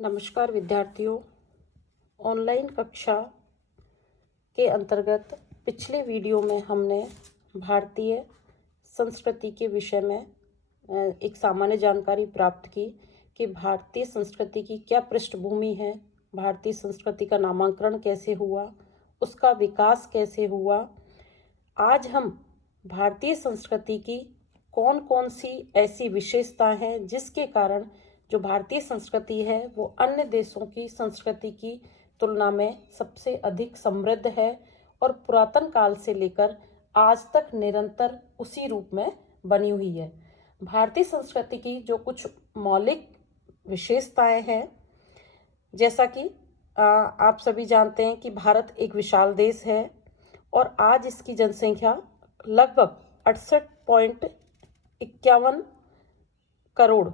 नमस्कार विद्यार्थियों। ऑनलाइन कक्षा के अंतर्गत पिछले वीडियो में हमने भारतीय संस्कृति के विषय में एक सामान्य जानकारी प्राप्त की कि भारतीय संस्कृति की क्या पृष्ठभूमि है, भारतीय संस्कृति का नामांकन कैसे हुआ, उसका विकास कैसे हुआ। आज हम भारतीय संस्कृति की कौन कौन सी ऐसी विशेषताएं हैं जिसके कारण जो भारतीय संस्कृति है वो अन्य देशों की संस्कृति की तुलना में सबसे अधिक समृद्ध है और पुरातन काल से लेकर आज तक निरंतर उसी रूप में बनी हुई है। भारतीय संस्कृति की जो कुछ मौलिक विशेषताएं हैं, जैसा कि आप सभी जानते हैं कि भारत एक विशाल देश है और आज इसकी जनसंख्या लगभग 68.51 करोड़।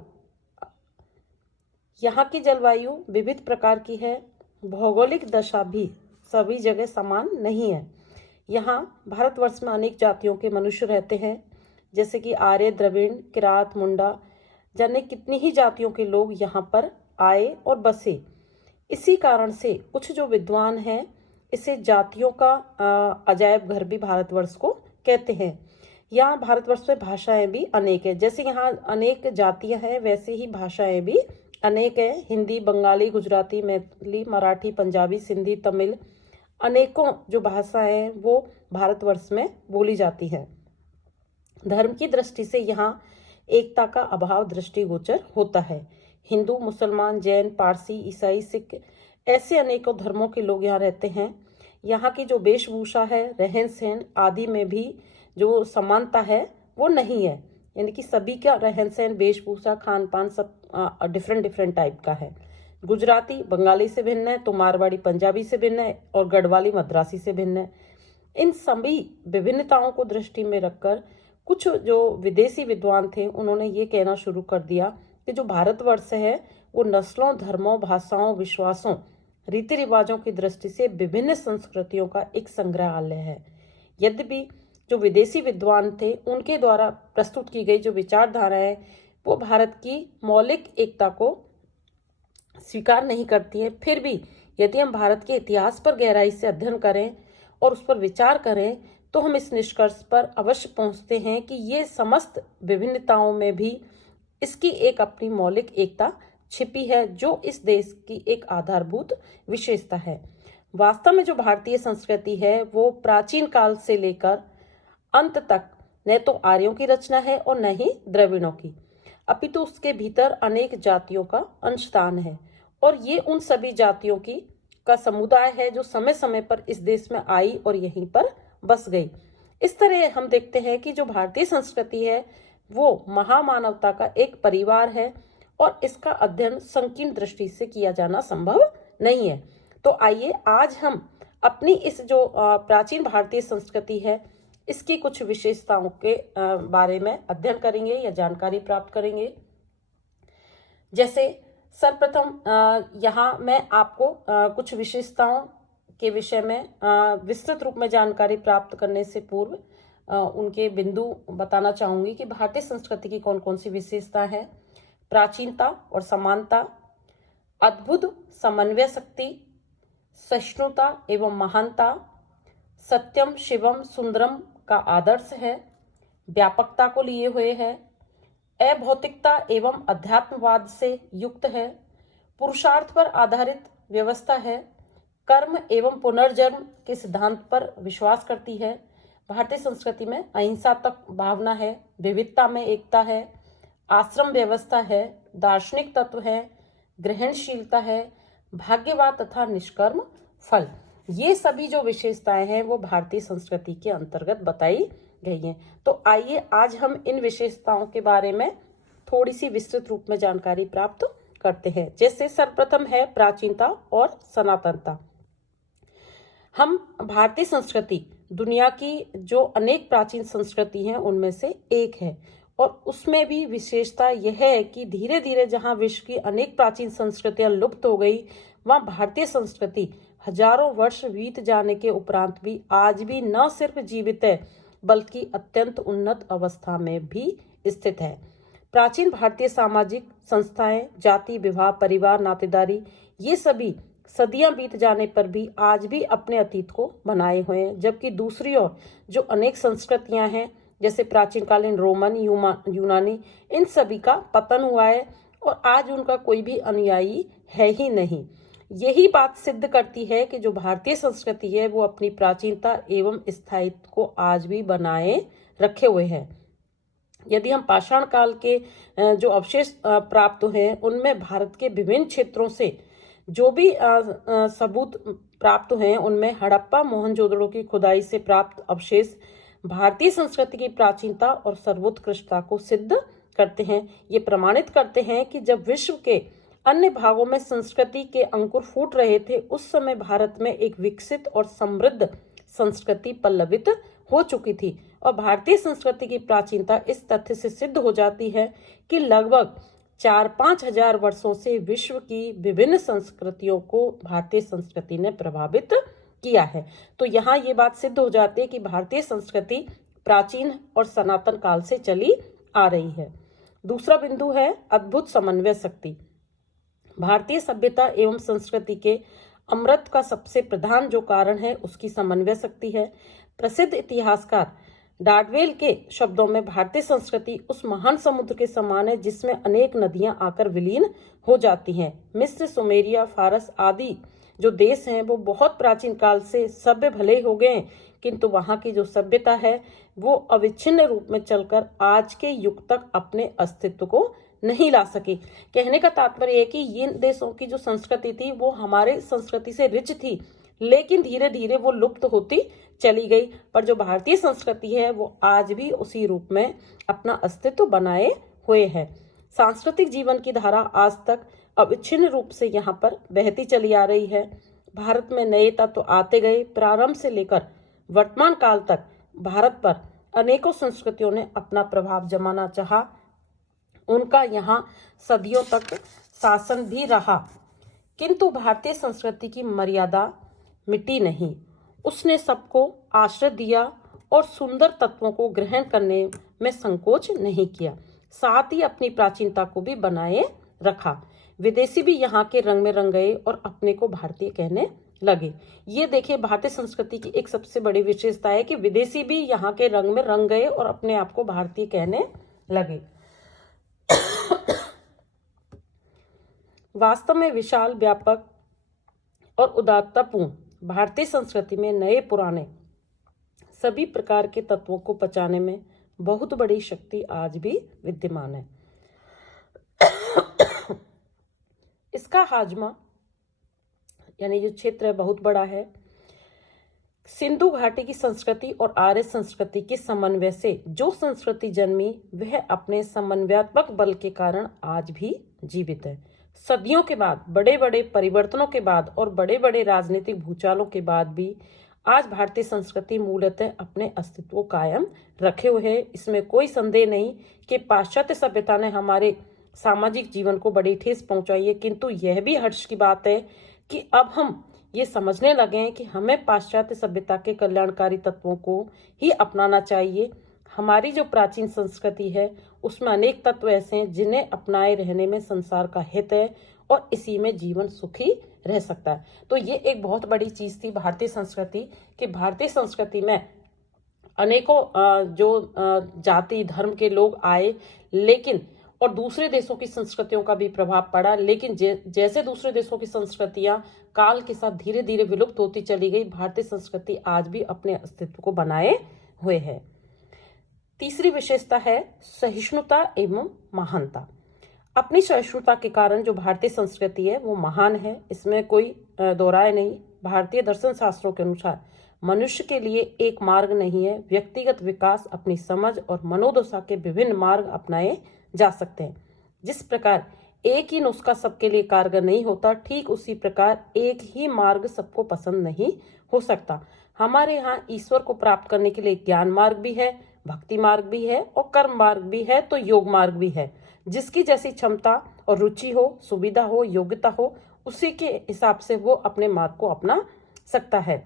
यहाँ की जलवायु विविध प्रकार की है, भौगोलिक दशा भी सभी जगह समान नहीं है। यहाँ भारतवर्ष में अनेक जातियों के मनुष्य रहते हैं, जैसे कि आर्य, द्रविड़, किरात, मुंडा, जाने कितनी ही जातियों के लोग यहाँ पर आए और बसे। इसी कारण से कुछ जो विद्वान हैं इसे जातियों का अजायब घर भी भारतवर्ष को कहते हैं। यहाँ भारतवर्ष में भाषाएं भी अनेक है, जैसे यहाँ अनेक जातियां हैं वैसे ही भाषाएं भी अनेक है। हिंदी, बंगाली, गुजराती, मैथिली, मराठी, पंजाबी, सिंधी, तमिल, अनेकों जो भाषाएं हैं वो भारतवर्ष में बोली जाती हैं। धर्म की दृष्टि से यहाँ एकता का अभाव दृष्टिगोचर होता है। हिंदू, मुसलमान, जैन, पारसी, ईसाई, सिख ऐसे अनेकों धर्मों के लोग यहाँ रहते हैं। यहाँ की जो वेशभूषा है, रहन सहन आदि में भी जो समानता है वो नहीं है, यानी कि सभी का रहन सहन, वेशभूषा, खान पान सब डिफरेंट टाइप का है। गुजराती बंगाली से भिन्न है, तो मारवाड़ी पंजाबी से भिन्न है और गढ़वाली मद्रासी से भिन्न है। इन सभी विभिन्नताओं को दृष्टि में रखकर कुछ जो विदेशी विद्वान थे उन्होंने ये कहना शुरू कर दिया कि जो भारतवर्ष है वो नस्लों, धर्मों, भाषाओं, विश्वासों, रीति रिवाजों की दृष्टि से विभिन्न संस्कृतियों का एक संग्रहालय है। यद्यपि जो विदेशी विद्वान थे उनके द्वारा प्रस्तुत की गई जो विचारधाराएं वो भारत की मौलिक एकता को स्वीकार नहीं करती है, फिर भी यदि हम भारत के इतिहास पर गहराई से अध्ययन करें और उस पर विचार करें तो हम इस निष्कर्ष पर अवश्य पहुंचते हैं कि ये समस्त विभिन्नताओं में भी इसकी एक अपनी मौलिक एकता छिपी है, जो इस देश की एक आधारभूत विशेषता है। वास्तव में जो भारतीय संस्कृति है वो प्राचीन काल से लेकर अंत तक न तो आर्यों की रचना है और न ही द्रविड़ों की, अपितु उसके भीतर अनेक जातियों का अंशदान है और ये उन सभी जातियों की का समुदाय है जो समय समय पर इस देश में आई और यहीं पर बस गई। इस तरह हम देखते हैं कि जो भारतीय संस्कृति है वो महामानवता का एक परिवार है और इसका अध्ययन संकीर्ण दृष्टि से किया जाना संभव नहीं है। तो आइए आज हम अपनी इस जो प्राचीन भारतीय संस्कृति है इसकी कुछ विशेषताओं के बारे में अध्ययन करेंगे या जानकारी प्राप्त करेंगे। जैसे सर्वप्रथम यहाँ मैं आपको कुछ विशेषताओं के विषय में विस्तृत रूप में जानकारी प्राप्त करने से पूर्व उनके बिंदु बताना चाहूंगी कि भारतीय संस्कृति की कौन कौन सी विशेषता है। प्राचीनता और समानता, अद्भुत समन्वय शक्ति, सहिष्णुता एवं महानता, सत्यम शिवम सुंदरम का आदर्श है, व्यापकता को लिए हुए है, अभौतिकता एवं अध्यात्मवाद से युक्त है, पुरुषार्थ पर आधारित व्यवस्था है, कर्म एवं पुनर्जन्म के सिद्धांत पर विश्वास करती है। भारतीय संस्कृति में अहिंसा तक भावना है, विविधता में एकता है, आश्रम व्यवस्था है, दार्शनिक तत्व है, ग्रहणशीलता है, भाग्यवाद तथा निष्कर्म फल। ये सभी जो विशेषताएं हैं वो भारतीय संस्कृति के अंतर्गत बताई गई हैं। तो आइए आज हम इन विशेषताओं के बारे में थोड़ी सी विस्तृत रूप में जानकारी प्राप्त करते हैं। जैसे सर्वप्रथम है प्राचीनता और सनातनता। हम भारतीय संस्कृति दुनिया की जो अनेक प्राचीन संस्कृति हैं उनमें से एक है और उसमें भी विशेषता यह है कि धीरे धीरे जहां विश्व की अनेक प्राचीन संस्कृतियां लुप्त हो गई वहां भारतीय संस्कृति हजारों वर्ष बीत जाने के उपरांत भी आज भी न सिर्फ जीवित है बल्कि अत्यंत उन्नत अवस्था में भी स्थित है। प्राचीन भारतीय सामाजिक संस्थाएं, जाति, विवाह, परिवार, नातेदारी, ये सभी सदियां बीत जाने पर भी आज भी अपने अतीत को बनाए हुए हैं। जबकि दूसरी ओर जो अनेक संस्कृतियां हैं, जैसे प्राचीन कालीन रोमन, यूनानी, इन सभी का पतन हुआ है और आज उनका कोई भी अनुयायी है ही नहीं। यही बात सिद्ध करती है कि जो भारतीय संस्कृति है वो अपनी प्राचीनता एवं स्थायित्व को आज भी बनाए रखे हुए है। यदि हम पाषाण काल के जो अवशेष प्राप्त हैं उनमें भारत के विभिन्न क्षेत्रों से जो भी सबूत प्राप्त हैं उनमें हड़प्पा, मोहनजोदड़ो की खुदाई से प्राप्त अवशेष भारतीय संस्कृति की प्राचीनता और सर्वोत्कृष्टता को सिद्ध करते हैं। ये प्रमाणित करते हैं कि जब विश्व के अन्य भागों में संस्कृति के अंकुर फूट रहे थे, उस समय भारत में एक विकसित और समृद्ध संस्कृति पल्लवित हो चुकी थी। और भारतीय संस्कृति की प्राचीनता इस तथ्य से सिद्ध हो जाती है कि लगभग 4-5 हजार वर्षों से विश्व की विभिन्न संस्कृतियों को भारतीय संस्कृति ने प्रभावित किया है। तो यहाँ ये बात सिद्ध हो जाती है कि भारतीय संस्कृति प्राचीन और सनातन काल से चली आ रही है। दूसरा बिंदु है अद्भुत समन्वय शक्ति। भारतीय सभ्यता एवं संस्कृति के अमृत का सबसे प्रधान जो कारण है उसकी समन्वय शक्ति है। प्रसिद्ध इतिहासकार डार्डवेल के शब्दों में भारतीय संस्कृति उस महान समुद्र के समान है जिसमें अनेक नदियां आकर विलीन हो जाती हैं। मिस्र, सुमेरिया, फारस आदि जो देश हैं वो बहुत प्राचीन काल से सभ्य भले हो गए, किंतु वहां की जो सभ्यता है वो अविच्छिन्न रूप में चलकर आज के युग तक अपने अस्तित्व को नहीं ला सकी। कहने का तात्पर्य है कि इन देशों की जो संस्कृति थी वो हमारे संस्कृति से रिच थी, लेकिन धीरे धीरे वो लुप्त होती चली गई। पर जो भारतीय संस्कृति है वो आज भी उसी रूप में अपना अस्तित्व बनाए हुए है। सांस्कृतिक जीवन की धारा आज तक अविच्छिन्न रूप से यहाँ पर बहती चली आ रही है। भारत में नए तत्व आते गए। प्रारंभ से लेकर वर्तमान काल तक भारत पर अनेकों संस्कृतियों ने अपना प्रभाव जमाना चाहा। उनका यहाँ सदियों तक शासन भी रहा, किंतु भारतीय संस्कृति की मर्यादा मिटी नहीं। उसने सबको आश्रय दिया और सुंदर तत्वों को ग्रहण करने में संकोच नहीं किया, साथ ही अपनी प्राचीनता को भी बनाए रखा। विदेशी भी यहाँ के रंग में रंग गए और अपने को भारतीय कहने लगे। ये देखिए, भारतीय संस्कृति की एक सबसे बड़ी विशेषता है कि विदेशी भी यहाँ के रंग में रंग गए और अपने आप को भारतीय कहने लगे। वास्तव में विशाल, व्यापक और उदारतापूर्ण भारतीय संस्कृति में नए पुराने सभी प्रकार के तत्वों को पचाने में बहुत बड़ी शक्ति आज भी विद्यमान है। इसका हाजमा यानी जो क्षेत्र है बहुत बड़ा है। सिंधु घाटी की संस्कृति और आर्य संस्कृति के समन्वय से जो संस्कृति जन्मी वह अपने समन्वयात्मक बल के कारण आज भी जीवित है। सदियों के बाद, बड़े बड़े परिवर्तनों के बाद और बड़े बड़े राजनीतिक भूचालों के बाद भी आज भारतीय संस्कृति मूलतः अपने अस्तित्व को कायम रखे हुए है। इसमें कोई संदेह नहीं कि पाश्चात्य सभ्यता ने हमारे सामाजिक जीवन को बड़ी ठेस पहुंचाई है, किंतु यह भी हर्ष की बात है कि अब हम ये समझने लगे हैं कि हमें पाश्चात्य सभ्यता के कल्याणकारी तत्वों को ही अपनाना चाहिए। हमारी जो प्राचीन संस्कृति है उसमें अनेक तत्व ऐसे हैं जिन्हें अपनाए रहने में संसार का हित है और इसी में जीवन सुखी रह सकता है। तो ये एक बहुत बड़ी चीज थी भारतीय संस्कृति कि भारतीय संस्कृति में अनेकों जो जाति धर्म के लोग आए, लेकिन और दूसरे देशों की संस्कृतियों का भी प्रभाव पड़ा, लेकिन जैसे दूसरे देशों की संस्कृतियां काल के साथ धीरे धीरे विलुप्त होती चली गई, भारतीय संस्कृति आज भी अपने अस्तित्व को बनाए हुए है। तीसरी विशेषता है सहिष्णुता एवं महानता। अपनी सहिष्णुता के कारण जो भारतीय संस्कृति है वो महान है, इसमें कोई दोहराए नहीं। भारतीय दर्शन शास्त्रों के अनुसार मनुष्य के लिए एक मार्ग नहीं है। व्यक्तिगत विकास, अपनी समझ और मनोदशा के विभिन्न मार्ग अपनाए जा सकते हैं। जिस प्रकार एक ही नुस्खा सबके लिए कारगर नहीं होता, ठीक उसी प्रकार एक ही मार्ग सबको पसंद नहीं हो सकता। हमारे यहाँ ईश्वर को प्राप्त करने के लिए ज्ञान मार्ग भी है, भक्ति मार्ग भी है और कर्म मार्ग भी है, तो योग मार्ग भी है। जिसकी जैसी क्षमता और रुचि हो, सुविधा हो, योग्यता हो, उसी के हिसाब से वो अपने मार्ग को अपना सकता है।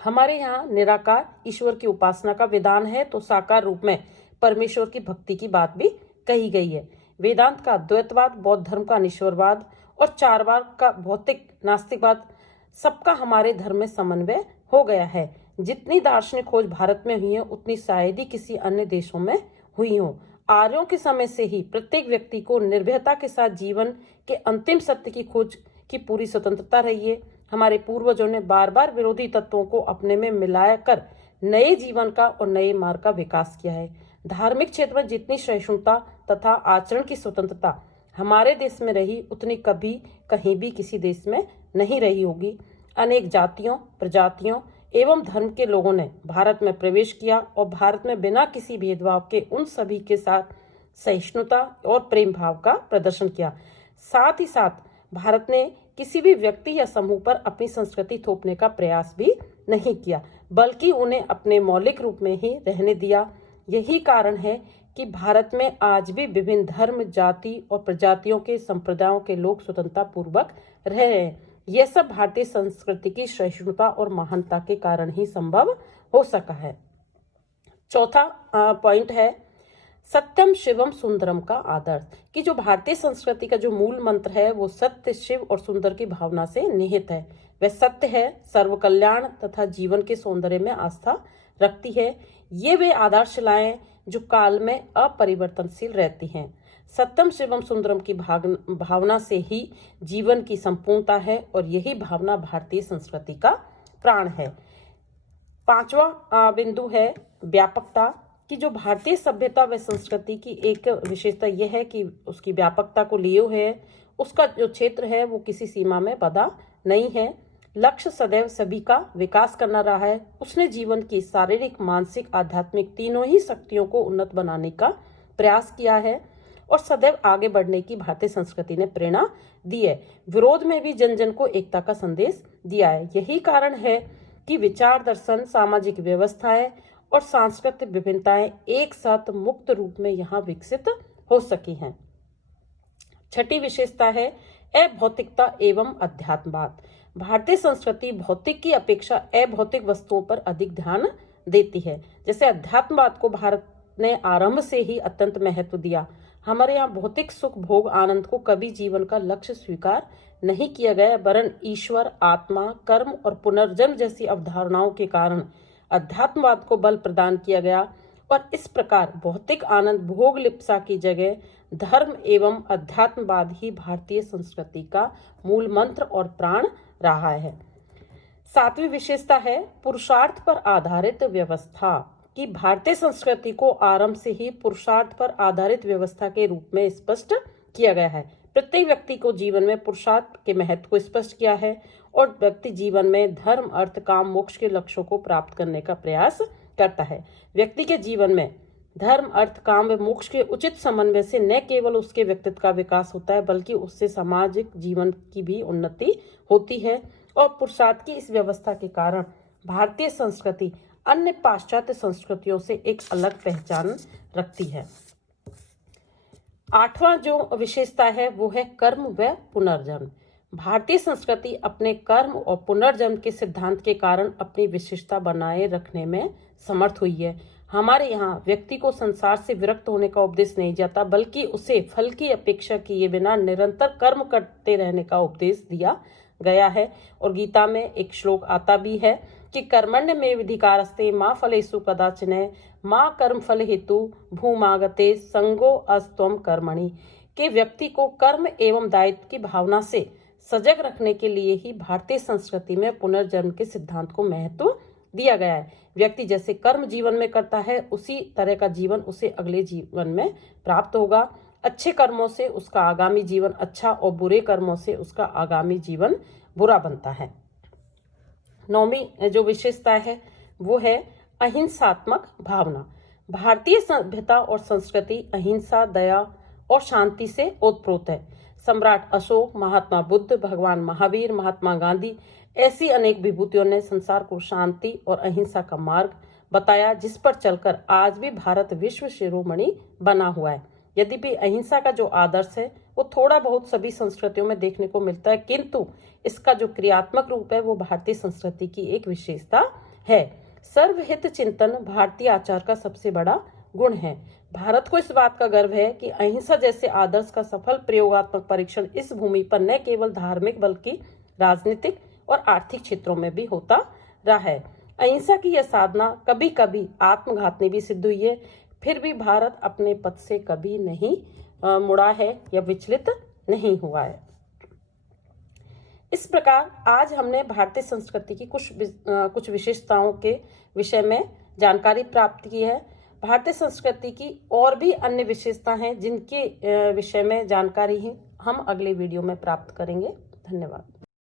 हमारे यहाँ निराकार ईश्वर की उपासना का विधान है, तो साकार रूप में परमेश्वर की भक्ति की बात भी कही गई है। वेदांत का अद्वैतवाद, बौद्ध धर्म का अनीश्वरवाद और चारवाक का भौतिक नास्तिकवाद सबका हमारे धर्म में समन्वय हो गया है। जितनी दार्शनिक खोज भारत में हुई है उतनी शायद ही किसी अन्य देशों में हुई हो। आर्यों के समय से ही प्रत्येक व्यक्ति को निर्भयता के साथ जीवन के अंतिम सत्य की खोज की पूरी स्वतंत्रता रही है। हमारे पूर्वजों ने बार बार विरोधी तत्वों को अपने में मिलाकर नए जीवन का और नए मार्ग का विकास किया है। धार्मिक क्षेत्र में जितनी सहिष्णुता तथा आचरण की स्वतंत्रता हमारे देश में रही उतनी कभी कहीं भी किसी देश में नहीं रही होगी। अनेक जातियों, प्रजातियों एवं धर्म के लोगों ने भारत में प्रवेश किया और भारत में बिना किसी भेदभाव के उन सभी के साथ सहिष्णुता और प्रेम भाव का प्रदर्शन किया। साथ ही साथ भारत ने किसी भी व्यक्ति या समूह पर अपनी संस्कृति थोपने का प्रयास भी नहीं किया, बल्कि उन्हें अपने मौलिक रूप में ही रहने दिया। यही कारण है कि भारत में आज भी विभिन्न धर्म, जाति और प्रजातियों के संप्रदायों के लोग स्वतंत्रता पूर्वक रह रहे हैं। यह सब भारतीय संस्कृति की सहिष्णुता और महानता के कारण ही संभव हो सका है। चौथा पॉइंट है सत्यम शिवम सुंदरम का आदर्श, कि जो भारतीय संस्कृति का जो मूल मंत्र है वो सत्य, शिव और सुंदर की भावना से निहित है। वह सत्य है, सर्व कल्याण तथा जीवन के सौंदर्य में आस्था रखती है। ये वे आदर्शलाएं जो काल में अपरिवर्तनशील रहती हैं। सत्यम शिवम सुंदरम की भावना से ही जीवन की संपूर्णता है और यही भावना भारतीय संस्कृति का प्राण है। पांचवा बिंदु है व्यापकता, कि जो भारतीय सभ्यता व संस्कृति की एक विशेषता यह है कि उसकी व्यापकता को लिए हुए है। उसका जो क्षेत्र है वो किसी सीमा में बंधा नहीं है। लक्ष्य सदैव सभी का विकास करना रहा है। उसने जीवन की शारीरिक, मानसिक, आध्यात्मिक तीनों ही शक्तियों को उन्नत बनाने का प्रयास किया है और सदैव आगे बढ़ने की भारतीय संस्कृति ने प्रेरणा दी है। विरोध में भी जन जन को एकता का संदेश दिया है। यही कारण है कि विचार, दर्शन, सामाजिक व्यवस्थाएं और सांस्कृतिक विभिन्नताएं एक साथ मुक्त रूप में यहाँ विकसित हो सकी हैं। छठी विशेषता है अभौतिकता एवं अध्यात्मवाद। भारतीय संस्कृति भौतिक की अपेक्षा अभौतिक वस्तुओं पर अधिक ध्यान देती है। जैसे अध्यात्मवाद को भारत ने आरंभ से ही अत्यंत महत्व दिया। हमारे यहाँ भौतिक सुख, भोग, आनंद को कभी जीवन का लक्ष्य स्वीकार नहीं किया गया, वरन ईश्वर, आत्मा, कर्म और पुनर्जन्म जैसी अवधारणाओं के कारण अध्यात्मवाद को बल प्रदान किया गया और इस प्रकार भौतिक आनंद, भोग लिप्सा की जगह धर्म एवं अध्यात्मवाद ही भारतीय संस्कृति का मूल मंत्र और प्राण रहा है। सातवीं विशेषता है पुरुषार्थ पर आधारित व्यवस्था, कि भारतीय संस्कृति को आरंभ से ही पुरुषार्थ पर आधारित व्यवस्था के रूप में स्पष्ट किया गया है। प्रत्येक व्यक्ति को जीवन में पुरुषार्थ के महत्व को स्पष्ट किया है और व्यक्ति जीवन में धर्म, अर्थ, काम, मोक्ष के लक्ष्यों को प्राप्त करने का प्रयास करता है। व्यक्ति के जीवन में धर्म, अर्थ, काम व मोक्ष के उचित समन्वय से न केवल उसके व्यक्तित्व का विकास होता है बल्कि उससे सामाजिक जीवन की भी उन्नति होती है और पुरुषार्थ की इस व्यवस्था के कारण भारतीय संस्कृति अन्य पाश्चात्य संस्कृतियों से एक अलग पहचान रखती है। आठवां जो विशेषता है वो है कर्म व पुनर्जन्म। भारतीय संस्कृति अपने कर्म और पुनर्जन्म के सिद्धांत के कारण अपनी विशिष्टता बनाए रखने में समर्थ हुई है। हमारे यहाँ व्यक्ति को संसार से विरक्त होने का उपदेश नहीं जाता बल्कि उसे फल की अपेक्षा किए बिना निरंतर कर्म करते रहने का उपदेश दिया गया है। और गीता में एक श्लोक आता भी है कि कर्मण्य में विधिकारस्ते माँ फलेषु कदाचन माँ कर्म फल हेतु भूमागते संगो अस्त्वम कर्मणि, के व्यक्ति को कर्म एवं दायित्व की भावना से सजग रखने के लिए ही भारतीय संस्कृति में पुनर्जन्म के सिद्धांत को महत्व दिया गया है। व्यक्ति जैसे कर्म जीवन में करता है उसी तरह का जीवन उसे अगले जीवन में प्राप्त होगा। अच्छे कर्मों से उसका आगामी जीवन अच्छा और बुरे कर्मों से उसका आगामी जीवन बुरा बनता है। नौवीं जो विशेषता है वो है अहिंसात्मक भावना। भारतीय सभ्यता और संस्कृति अहिंसा, दया और शांति से ओतप्रोत है। सम्राट अशोक, महात्मा बुद्ध, भगवान महावीर, महात्मा गांधी ऐसी अनेक विभूतियों ने संसार को शांति और अहिंसा का मार्ग बताया जिस पर चलकर आज भी भारत विश्व शिरोमणि बना हुआ है। यद्यपि अहिंसा का जो आदर्श है वो थोड़ा बहुत सभी संस्कृतियों में देखने को मिलता है, किंतु इसका जो क्रियात्मक रूप है वो भारतीय संस्कृति की एक विशेषता है। सर्वहित चिंतन भारतीय आचार का सबसे बड़ा गुण है। भारत को इस बात का गर्व है कि अहिंसा जैसे आदर्श का सफल प्रयोगात्मक परीक्षण इस भूमि पर न केवल धार्मिक बल्कि राजनीतिक और आर्थिक क्षेत्रों में भी होता रहा है। अहिंसा की यह साधना कभी कभी आत्मघातनी भी सिद्ध हुई है, फिर भी भारत अपने पथ से कभी नहीं मुड़ा है या विचलित नहीं हुआ है। इस प्रकार आज हमने भारतीय संस्कृति की कुछ विशेषताओं के विषय में जानकारी प्राप्त की है। भारतीय संस्कृति की और भी अन्य विशेषता हैं जिनके विषय में जानकारी ही हम अगले वीडियो में प्राप्त करेंगे। धन्यवाद।